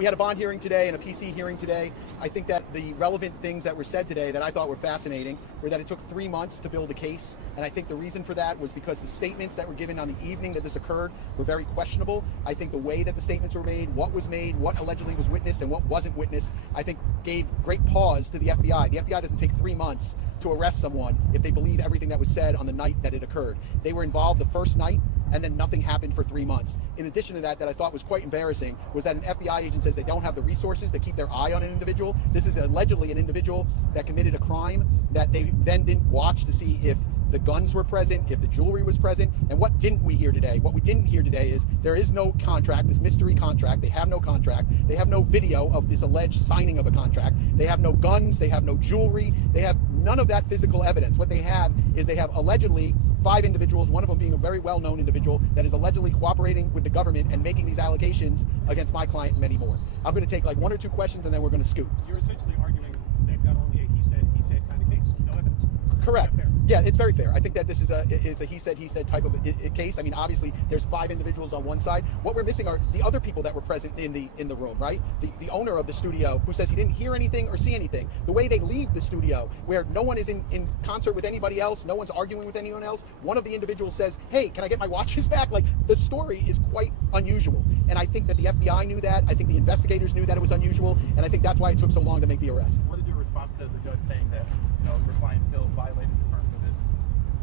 we had a bond hearing today and a PC hearing today. I think that the relevant things that were said today that I thought were fascinating were that it took 3 months to build a case. And I think the reason for that was because the statements that were given on the evening that this occurred were very questionable. I think the way that the statements were made, what allegedly was witnessed and what wasn't witnessed, I think gave great pause to the FBI. The FBI doesn't take 3 months to arrest someone if they believe everything that was said on the night that it occurred. They were involved the first night, and then nothing happened for 3 months. In addition to that I thought was quite embarrassing was that an FBI agent says they don't have the resources to keep their eye on an individual. This is allegedly an individual that committed a crime that they then didn't watch to see if the guns were present, if the jewelry was present. And what didn't we hear today? What we didn't hear today is there is no contract, this mystery contract. They have no contract. They have no video of this alleged signing of a contract. They have no guns. They have no jewelry. They have none of that physical evidence. What they have is they have allegedly 5 individuals, one of them being a very well-known individual that is allegedly cooperating with the government and making these allegations against my client and many more. I'm going to take like 1 or 2 questions and then we're going to scoot. You're essentially arguing that not only a he said kind of case, no evidence. Correct. Yeah, it's very fair. I think that this is it's a he said type of a case. I mean, obviously there's 5 individuals on one side. What we're missing are the other people that were present in the room, right? The owner of the studio who says he didn't hear anything or see anything. The way they leave the studio where no one is in concert with anybody else, no one's arguing with anyone else. One of the individuals says, "Hey, can I get my watches back?" Like, the story is quite unusual. And I think that the FBI knew that. I think the investigators knew that it was unusual, and I think that's why it took so long to make the arrest. What is your response to the judge saying that, your client still violated the terms of this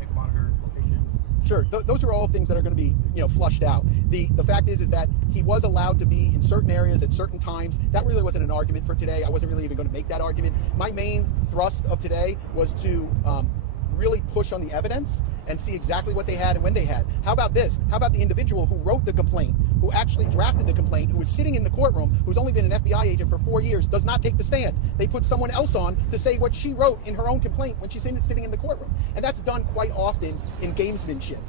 egg monitor location? Sure, those are all things that are going to be, flushed out. The fact is that he was allowed to be in certain areas at certain times. That really wasn't an argument for today. I wasn't really even going to make that argument. My main thrust of today was to really push on the evidence and see exactly what they had and when they had. How about this? How about the individual who wrote the complaint, who actually drafted the complaint, who was sitting in the courtroom, who's only been an FBI agent for 4 years, does not take the stand. They put someone else on to say what she wrote in her own complaint when she's sitting in the courtroom. And that's done quite often in gamesmanship.